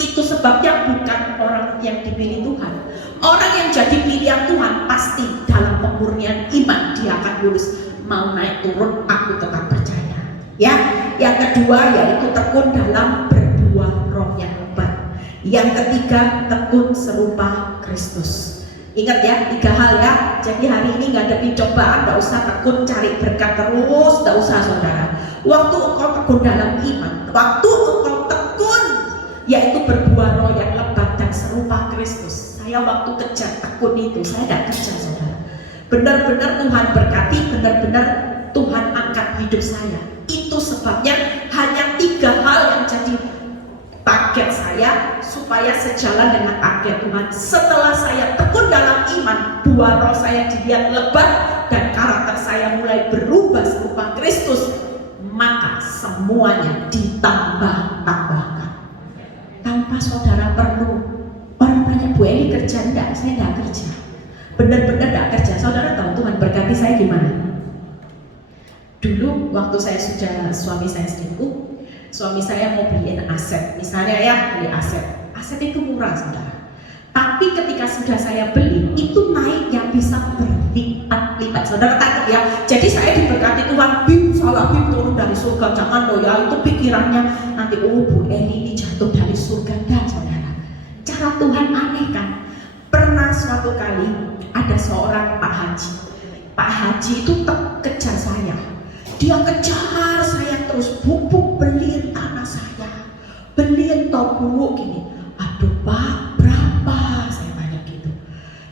Itu sebabnya bukan orang yang dipilih Tuhan. Orang yang jadi pilihan Tuhan pasti dalam pemurnian iman dia akan lulus. Mau naik turun aku tetap percaya. Ya, yang kedua yaitu tekun dalam berbuah roh yang lebat. Yang ketiga tekun serupa Kristus. Ingat ya, 3 hal ya. Jadi hari ini ngadepi cobaan gak usah tekun cari berkat terus, gak usah saudara. Waktu engkau tekun dalam iman, waktu engkau tekun yaitu berbuah roh yang lebat dan serupa Kristus. Saya waktu kejar tekun itu, saya tidak kejar saudara. Benar-benar Tuhan berkati, benar-benar Tuhan angkat hidup saya. Itu sebabnya hanya 3 hal yang jadi target saya supaya sejalan dengan target Tuhan. Setelah saya tekun dalam iman, buah roh saya dilihat lebat dan karakter saya mulai berubah serupa Kristus, maka semuanya ditambah-tambahkan. Tanpa saudara perlu. Orang tanya, Bu Eli kerja? Enggak, saya enggak kerja. Benar-benar enggak kerja. Saudara tahu Tuhan berkati saya gimana? Dulu waktu saya sudah suami saya selingkuh, suami saya mau beliin aset. Misalnya ya, beli aset. Aset itu murah saudara. Tapi ketika sudah saya beli, itu naiknya bisa berlipat-lipat. Saudara tangkap ya. Jadi saya diberkati Tuhan, bim, salah bim turun dari surga. Jangan loh ya, itu pikirannya nanti Bu Eli ini jatuh dari surga. Dan saudara, cara Tuhan aneh kan. Pernah suatu kali ada seorang Pak Haji. Pak Haji itu kejar saya. Dia kejar saya terus, Bu beliin tanah saya, beliin tobu gini. Aduh Pak, berapa? Saya tanya gitu.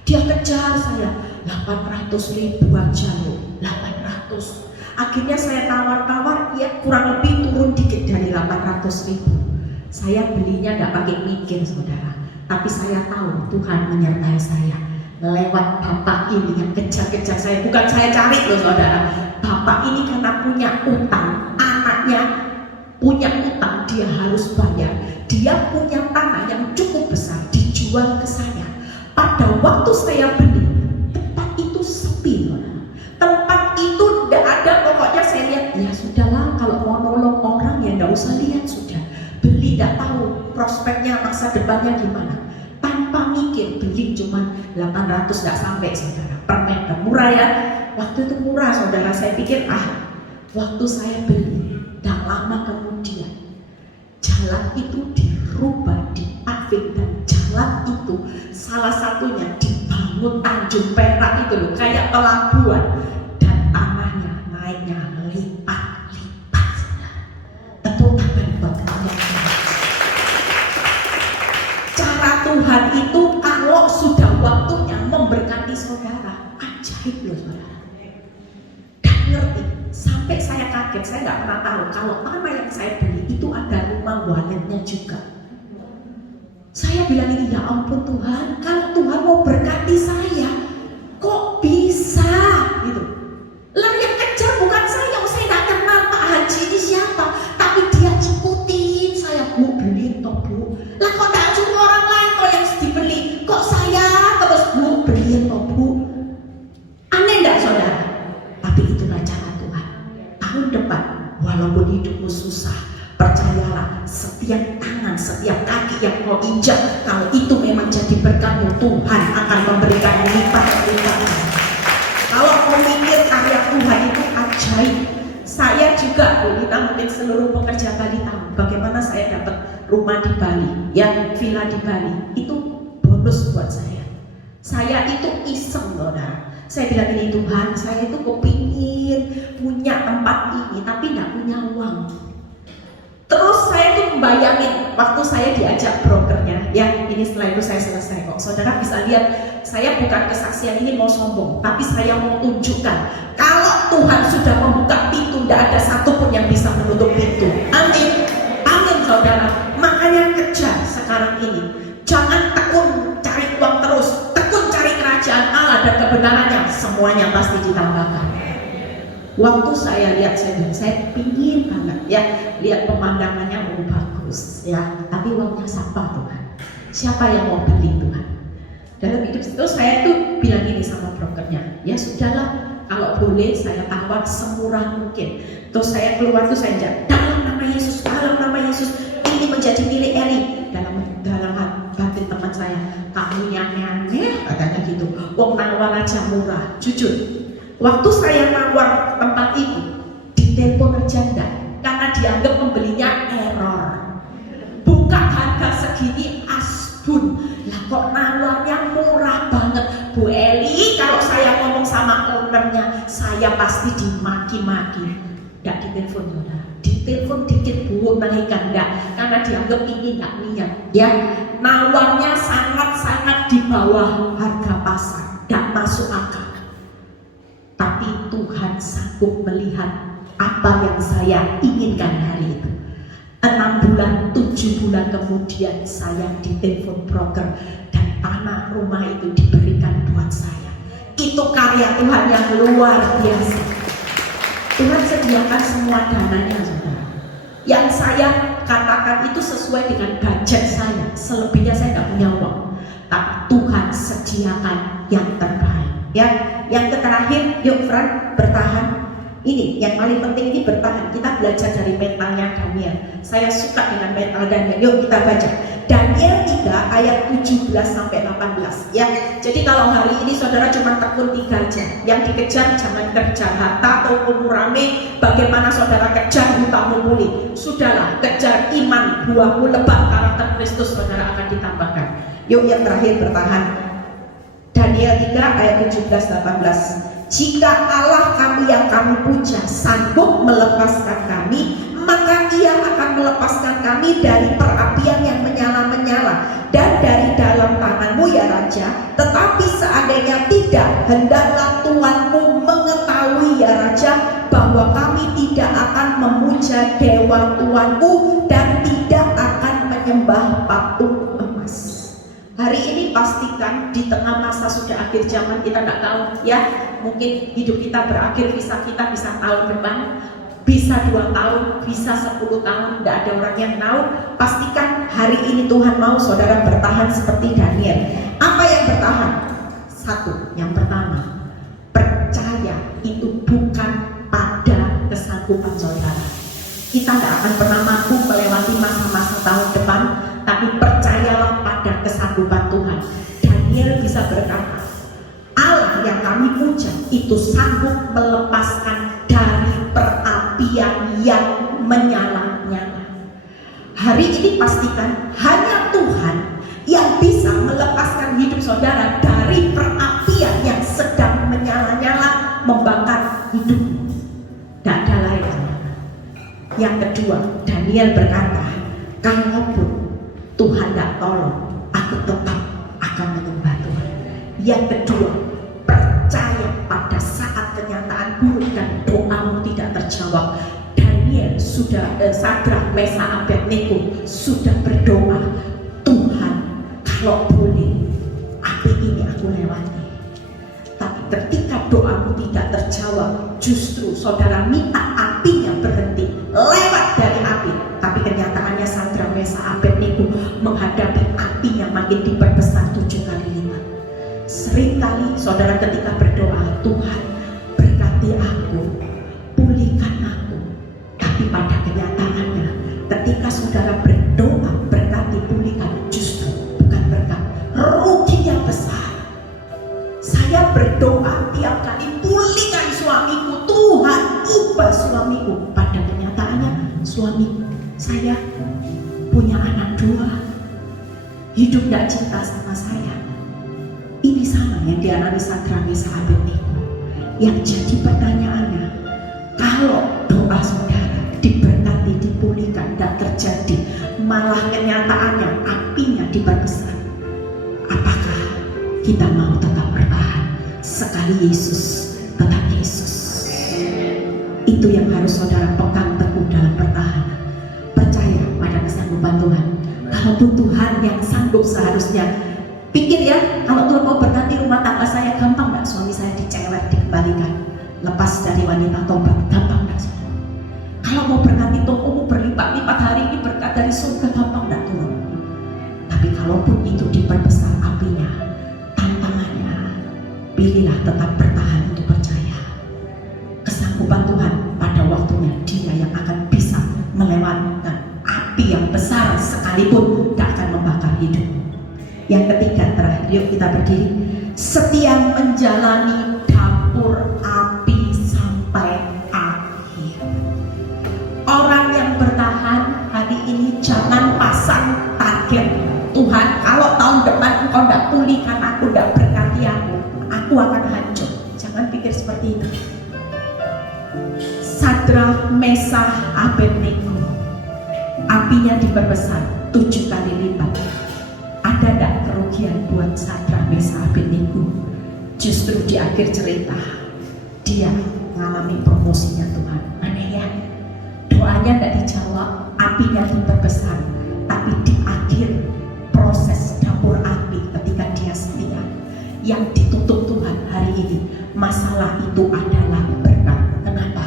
Dia kejar saya, 800.000 aja loh, 800. Akhirnya saya tawar-tawar, ya kurang lebih turun dikit dari 800.000. Saya belinya nggak pakai mikir saudara, tapi saya tahu Tuhan menyertai saya. Lewat bapak ini yang kejar-kejar saya, bukan saya cari loh saudara. Bapak ini karena punya utang, anaknya punya utang, dia harus bayar. Dia punya tanah yang cukup besar, dijual ke saya. Pada waktu saya beli, tempat itu sepi saudara. Tempat itu tidak ada, pokoknya saya lihat, ya sudahlah kalau mau nolong orang ya tidak usah lihat sudah. Beli tidak tahu prospeknya masa depannya gimana. Tanpa mikir, beli cuma 800 nggak sampai saudara per meter, murah ya. Waktu itu murah saudara, saya pikir waktu saya beli, tak lama kemudian jalan itu dirubah, dipaving, dan jalan itu salah satunya dibangun Tanjung Perak itu loh, kayak pelabuhan, dan tanahnya naiknya lipat-lipat saudara. Tepuk tangan buat kalian. Cara Tuhan itu kalau sudah waktunya memberkati saudara, ajaib loh saudara. Dan ngerti, Sampai saya kaget, saya nggak pernah tahu kalau tanah yang saya beli itu ada rumah waletnya juga. Saya bilang ini, ya ampun Tuhan, kalau Tuhan mau berkati saya, kok bisa gitu. Lalu yang kejar bukan saya nggak kenal Pak Haji ini siapa, tapi dia ikutin saya, Bu beli toh Bu. Lah kok nggak cuma orang lain kok yang dibeli, kok saya terus Bu beli toh Bu. Aneh nggak saudara? Tapi itulah cara Tuhan. Tahun depan, walaupun hidupmu susah, percayalah, setiap tangan, setiap kaki yang kau injak, kalau itu memang jadi berkatmu, Tuhan akan memberikan lipat-lipat. Kalau kau mikir karya Tuhan itu ajaib, saya juga, Bulita mungkin seluruh pekerja Bali tahu bagaimana saya dapat rumah di Bali, ya villa di Bali, itu bonus buat saya. Saya itu iseng, saudara. Saya bilang ini, Tuhan, saya itu kepingin punya tempat ini, tapi nggak punya uang. Terus saya tuh membayangin waktu saya diajak brokernya, ya ini setelah itu saya selesai kok. Saudara bisa lihat, saya bukan kesaksian ini mau sombong, tapi saya mau tunjukkan kalau Tuhan sudah membuka pintu, tidak ada satupun yang bisa menutup pintu. Amin, amin saudara. Makanya kejar sekarang ini, jangan tekun cari uang terus, tekun cari kerajaan Allah dan kebenarannya, semuanya pasti ditambahkan. Waktu saya lihat, saya pingin banget ya lihat pemandangannya bagus ya, tapi uangnya siapa Tuhan? Siapa yang mau beli Tuhan? Dalam hidup itu saya tuh bilang gini sama brokernya, ya sudahlah, kalau boleh saya tawar semurah mungkin. Terus saya keluar tuh saya jawab, dalam nama Yesus, dalam nama Yesus, ini menjadi milik Eli. Dalam batin teman saya, kamu yang aneh katanya gitu. Wong nawar aja murah, jujur. Waktu saya nawar tempat itu, ditelepon aja enggak, karena dianggap pembelinya error. Buka harga segini asbun, lah kok nawarnya murah banget. Bu Eli, kalau saya ngomong sama ownernya, saya pasti dimaki-maki. Enggak ditelepon, saudara. Ditelepon dikit Bu, naikkan enggak, karena dianggap ini enggak niat. Ya, nawarnya sangat-sangat di bawah harga pasar, enggak masuk akal. Tapi Tuhan sanggup melihat apa yang saya inginkan hari itu. 6 bulan, 7 bulan kemudian saya ditelepon broker dan tanah rumah itu diberikan buat saya. Itu karya Tuhan yang luar biasa. Tuhan sediakan semua dananya, saudara. Yang saya katakan itu sesuai dengan budget saya. Selebihnya saya tidak punya uang. Tapi Tuhan sediakan yang terbaik. Ya, yang terakhir, yuk Fran, bertahan. Ini yang paling penting, ini bertahan. Kita belajar dari mentalnya Daniel. Saya suka dengan mental Daniel. Yuk kita baca Daniel 3 ayat 17 sampai 18. Ya, jadi kalau hari ini saudara cuma tekun 3 aja. Yang dikejar jangan kejar harta atau rame. Bagaimana saudara kejar hutangmu pulih? Sudahlah, kejar iman, buahmu lebat, karakter Kristus saudara akan ditambahkan. Yuk yang terakhir, bertahan. Daniel 3 ayat 17-18. Jika Allah kami yang kami puja sanggup melepaskan kami, maka Ia akan melepaskan kami dari perapian yang menyala-menyala dan dari dalam tanganmu ya Raja. Tetapi seandainya tidak, hendaklah Tuanmu mengetahui ya Raja, bahwa kami tidak akan memuja dewa Tuanmu dan tidak akan menyembah patung emas. Hari ini pastikan di tengah masa sudah akhir zaman, kita nggak tahu ya, mungkin hidup kita berakhir, visa kita bisa tahun depan, bisa 2 tahun, bisa 10 tahun, nggak ada orang yang tahu. Pastikan hari ini Tuhan mau saudara bertahan seperti Daniel. Apa yang bertahan? Satu, yang pertama, percaya itu bukan pada kesanggupan saudara. Kita nggak akan pernah mampu melewati masa-masa tahun depan, tapi percayalah pada kesanggupan Tuhan. Daniel bisa berkata, Allah yang kami puja itu sanggup melepaskan dari perapian yang menyala-nyala. Hari ini pastikan hanya Tuhan yang bisa melepaskan hidup saudara dari perapian yang sedang menyala-nyala membakar hidupmu. Tidak ada lain. Yang kedua, Daniel berkata, kalaupun Tuhan tidak tolong, aku tetap akan menyembah Tuhan. Yang kedua, percaya pada saat kenyataan buruk dan doamu tidak terjawab, Sadrak, Mesak, Abednego sudah berdoa, Tuhan kalau boleh api ini aku lewati. Tapi ketika doamu tidak terjawab, justru saudara minta apinya berhenti, lewat dari api. Tapi kenyataannya Sadrak, Mesak, Abednego menghadapi apinya makin diperbesar 7 kali lipat. Seringkali saudara ketika berdoa, Tuhan berkati aku, pulihkan aku. Tapi pada kenyataannya ketika saudara berdoa berkati, pulihkan, justru bukan berkat, rugi yang besar. Saya berdoa tiap kali, pulihkan suamiku, Tuhan ubah suamiku. Pada kenyataannya suami saya punya anak 2, hidup gak cinta sama saya. Ini sama yang dialami Sadrak, Mesak, Abednego. Yang jadi pertanyaannya, kalau doa saudara diberkati, dipulihkan dan terjadi, malah kenyataannya apinya diperbesar, apakah kita mau tetap bertahan? Sekali Yesus, tetap Yesus. Itu yang harus saudara pegang teguh dalam pertahanan. Percaya pada kesanggupan Tuhan. Kalaupun Tuhan yang sanggup, seharusnya pikir ya, kalau Tuhan mau berkati rumah tangga saya, gampang gak suami saya dicewek, dikembalikan, lepas dari wanita tobat, gampang gak saudara? Kalau mau berkati tokomu berlipat-lipat hari ini berkat dari surga, gampang gak Tuhan? Tapi kalaupun itu diperbesar apinya, tantangannya, pilihlah tetap bertahan untuk percaya. Kesanggupan Tuhan pada waktunya, Dia yang akan bisa melewatkan api yang besar sekalipun gak akan membakar hidup. Yang ketiga, terakhir, yuk kita berdiri. Setia menjalani dapur api sampai akhir. Orang yang bertahan hari ini jangan pasang target, Tuhan kalau tahun depan engkau tidak pulihkan aku, tidak berkati aku akan hancur. Jangan pikir seperti itu. Sadrak, Mesak, Abednego, apinya diperbesar 7 kali lipat. Ada tak kerugian buat Sadrak, Mesak, Abednego? Justru di akhir cerita dia mengalami promosinya Tuhan. Aneh ya, doanya tidak dijawab, apinya diperbesar, tapi di akhir proses dapur api ketika dia setia, yang ditutup Tuhan hari ini, masalah itu adalah berkat. Kenapa?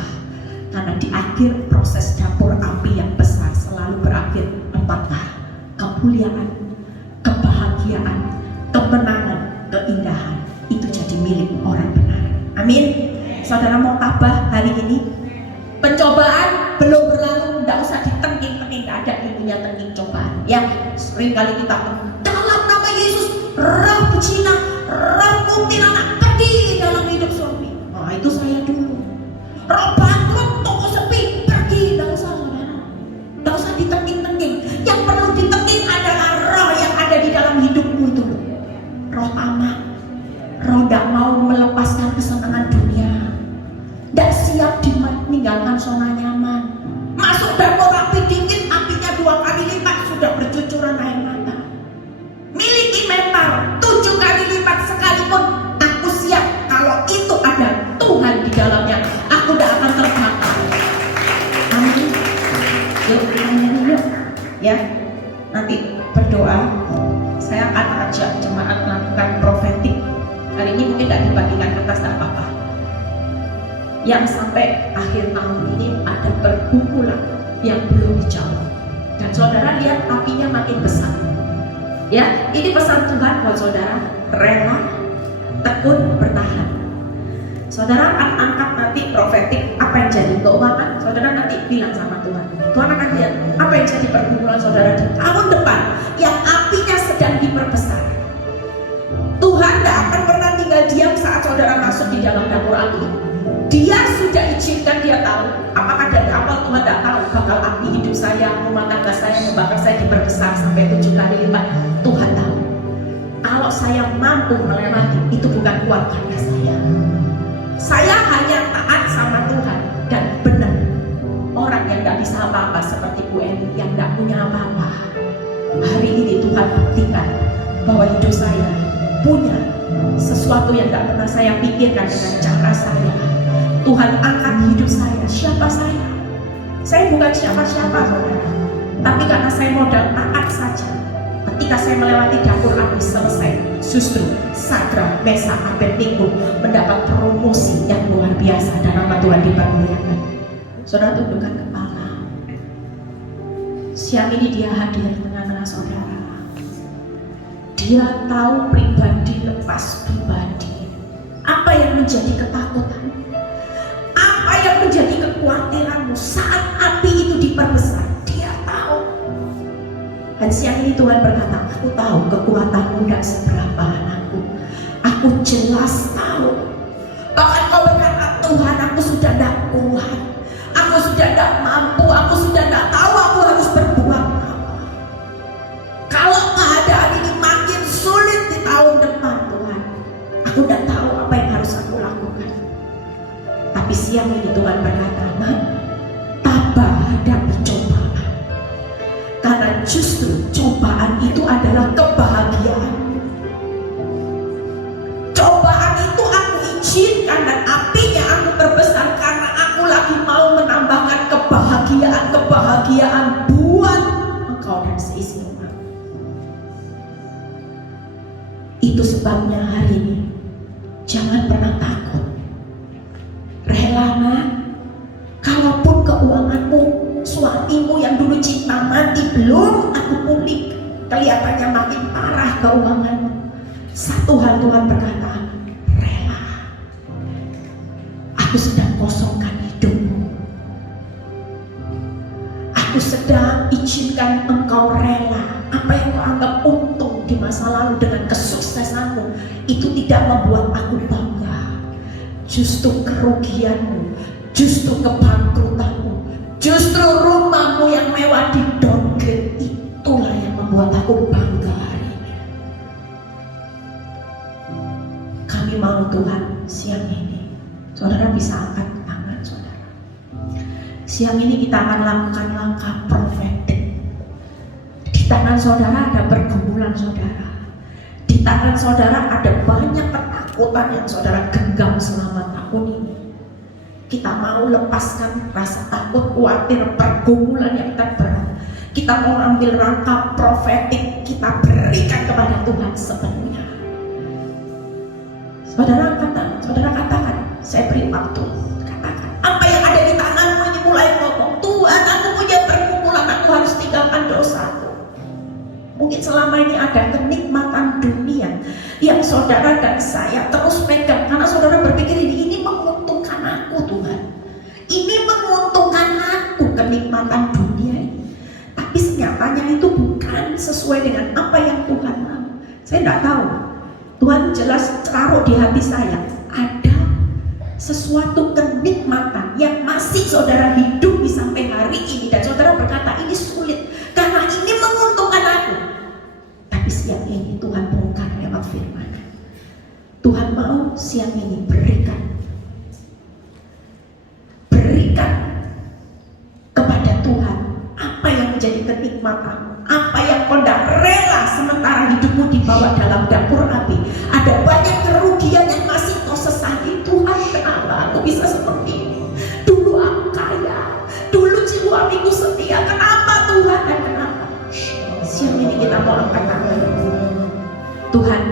Karena di akhir proses dapur api yang besar selalu berakhir 4 hal: kemuliaan, kebahagiaan, kemenangan, keindahan. Itu jadi milik orang benar. Amin. Saudara mau tabah hari ini? Pencobaan belum berlalu, tidak usah ditengking-tengking, tidak ada ilmunya tengking cobaan. Yang sering kali kita dalam nama Yesus, roh berzina, roh kuntilanak pergi dalam hidup suami. Nah itu saya dulu. Roh bangkrut, toko sepi, pergi. Tidak usah saudara, tidak usah ditengking-tengking. Yang perlu ditengking adalah roh yang ada di dalam hidupmu itu. Roh tamak, roh tidak mau melepaskan kesenangan dunia, tidak siap meninggalkan zona nyaman. Masuk dapur api dikit, apinya 2 kali lipat, sudah bercucuran air mata. Miliki mental 7 kali lipat sekalipun, aku siap kalau itu ada Tuhan di dalamnya, aku tidak akan terbakar. Amin. Yuk kita nyanyi yuk ya. Nanti berdoa, saya akan ajak jemaat melakukan profetik. Hari ini mungkin tidak dibagikan kertas, tidak apa-apa. Yang sampai akhir tahun ini ada perkumpulan yang belum dijawab, dan saudara lihat apinya makin besar. Ya, ini pesan Tuhan buat saudara, rela, tekun, bertahan. Saudara akan angkat nanti profetik apa yang jadi keuangan. Saudara nanti bilang sama Tuhan, Tuhan akan lihat apa yang jadi perkumpulan saudara di tahun depan yang apinya sedang diperbesar. Tuhan tidak akan pernah tinggal diam saat saudara masuk di dalam dapur api. Dia sudah izinkan, dia tahu. Apakah dari awal Tuhan tidak tahu bakal api hidup saya, rumah tangga saya, membakar saya diperbesar sampai 7 kali lipat? Tuhan tahu. Kalau saya mampu melewati, itu bukan kuat karena saya. Saya hanya taat sama Tuhan dan benar. Orang yang tidak bisa apa-apa seperti Bu Eni yang tidak punya apa-apa, hari ini Tuhan buktikan bahwa hidup saya punya sesuatu yang tidak pernah saya pikirkan dengan cara saya. Tuhan angkat hidup saya. Siapa saya? Saya bukan siapa-siapa saudara, tapi karena saya modal taat saja. Ketika saya melewati dapur api selesai, justru Sadrak, Mesak, Abednego mendapat promosi yang luar biasa dan nama Tuhan dipermuliakan. Saudara tundukkan kepala. Siang ini dia hadir tengah-tengah saudara. Dia tahu pribadi lepas pribadi. Apa yang menjadi ketakutan? Apa yang menjadi kekhawatiranmu saat api itu diperbesar? Dia tahu. Dan siang ini Tuhan berkata, aku tahu kekuatanmu tidak seberapa anakku. Aku jelas tahu. Bahkan kau berkata, Tuhan aku sudah tidak kuat. Aku sudah tidak mampu. Aku sudah tidak tahu aku harus berbuat apa. Kalau keadaan ini makin sulit di tahun depan Tuhan, aku tidak tahu apa yang harus aku lakukan. Tapi siang ini Tuhan berkata, nah, tabah hadapi cobaan. Karena justru cobaan itu adalah kebahagiaan. Cobaan itu aku izinkan dan apinya aku perbesar karena aku lagi mau menambahkan kebahagiaan buat engkau dan seisi rumah. Itu sebabnya hari ini jangan pernah takut. Rela, kalaupun keuanganmu, suamimu yang dulu cinta mati belum aku pulih, kelihatannya makin parah keuanganmu. Satu hal Tuhan berkata, rela. Aku sedang kosongkan hidupmu. Aku sedang izinkan engkau rela. Apa yang kau anggap untung di masa lalu dengan kesuksesanmu itu tidak membuat aku bangga. Justru kerugianmu, justru kebangkrutanmu, justru rumahmu yang mewah di downgrade, itulah yang membuat aku bangga hari ini. Kami mau Tuhan siang ini, saudara bisa angkat tangan saudara. Siang ini kita akan lakukan langkah profetik. Di tangan saudara ada pergumulan saudara. Di tangan saudara ada banyak ketakutan yang saudara genggam selama tahun ini. Kita mau lepaskan rasa takut, khawatir, pergumulan yang terberat. Kita mau ambil langkah profetik, kita berikan kepada Tuhan sepenuhnya. Saudara katakan, saya beri waktu. Katakan, apa yang ada di tanganmu ini mulai ngomong, Tuhan aku punya pergumulan, aku harus tinggalkan dosaku. Mungkin selama ini ada kenikmatan dunia yang saudara dan saya terus pegang karena saudara berpikir ini menguntungkan aku Tuhan. Ini menguntungkan aku kenikmatan dunia ini. Tapi senyatanya itu bukan sesuai dengan apa yang Tuhan mau. Saya tidak tahu. Tuhan jelas taruh di hati saya ada sesuatu kenikmatan yang masih saudara hidupi sampai hari ini dan saudara berkata ini sulit karena ini menguntungkan aku. Tapi siang ini Tuhan bongkar lewat firman. Tuhan mau siang ini berikan kepada Tuhan apa yang menjadi kenikmatan, apa yang kau tidak rela sementara hidupmu dibawa dalam dapur api. Ada banyak kerugian yang masih kau sesali. Tuhan, kenapa aku bisa seperti ini? Dulu aku kaya, dulu suamiku setia, kenapa Tuhan dan kenapa? Siang ini kita mau angkat tangan. Tuhan,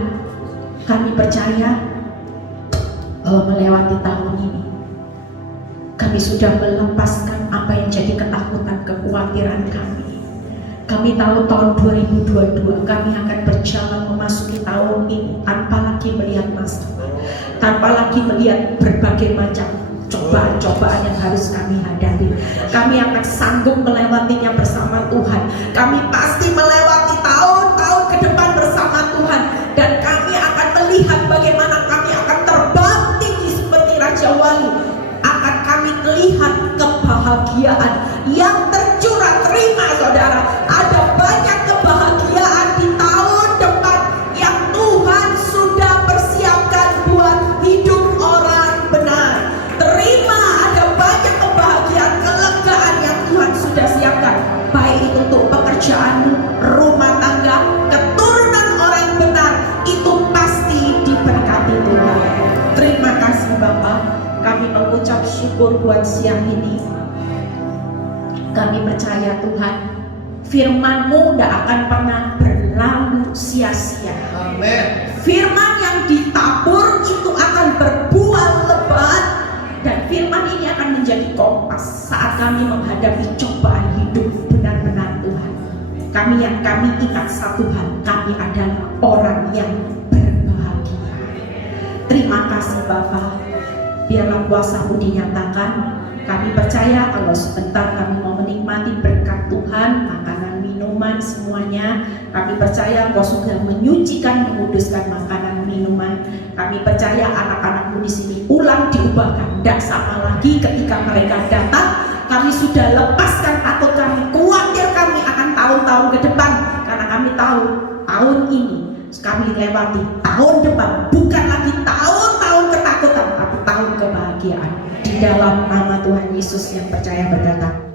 kami percaya bahwa melewati tahun ini kami sudah melepaskan apa yang jadi ketakutan, kekhawatiran kami. Kami tahu tahun 2022 kami akan berjalan memasuki tahun ini tanpa lagi melihat masalah, tanpa lagi melihat berbagai macam cobaan-cobaan yang harus kami hadapi. Kami akan sanggup melewatinya bersama Tuhan. Kami pasti melewati tahun-tahun ke depan bersama Tuhan. Dan kami akan melihat bagaimana kami akan terbang tinggi seperti Raja Wali. Akan kami lihat kebahagiaan yang tercurah. Terima saudara, ada banyak kebahagiaan di tahun depan yang Tuhan sudah persiapkan buat hidup orang benar. Terima, ada banyak kebahagiaan, kelegaan yang Tuhan sudah siapkan. Baik itu untuk pekerjaanmu, rumah tangga, keturunan orang benar, itu pasti diberkati Tuhan. Terima kasih Bapak, kami mengucap syukur buat siang ini. Kami percaya Tuhan, firman-Mu tidak akan pernah berlalu sia-sia. Amin. Firman yang ditabur itu akan berbuah lebat, dan firman ini akan menjadi kompas saat kami menghadapi cobaan hidup. Benar-benar Tuhan, kami ingat satu hal, kami adalah orang yang berbahagia. Terima kasih Bapa, biarlah kuasa-Mu dinyatakan. Kami percaya kalau sebentar kami mau menikmati berkat Tuhan, makanan, minuman, semuanya. Kami percaya Engkau sudah menyucikan, menguduskan makanan, minuman. Kami percaya anak-anak-Mu di sini ulang diubahkan, tidak sama lagi ketika mereka datang. Kami sudah lepaskan takut kami, khawatir kami akan tahun-tahun ke depan, karena kami tahu tahun ini kami lewati, tahun depan bukan lagi tahun-tahun ketakutan, tapi tahun kebahagiaan. Di dalam nama Tuhan Yesus yang percaya berkata,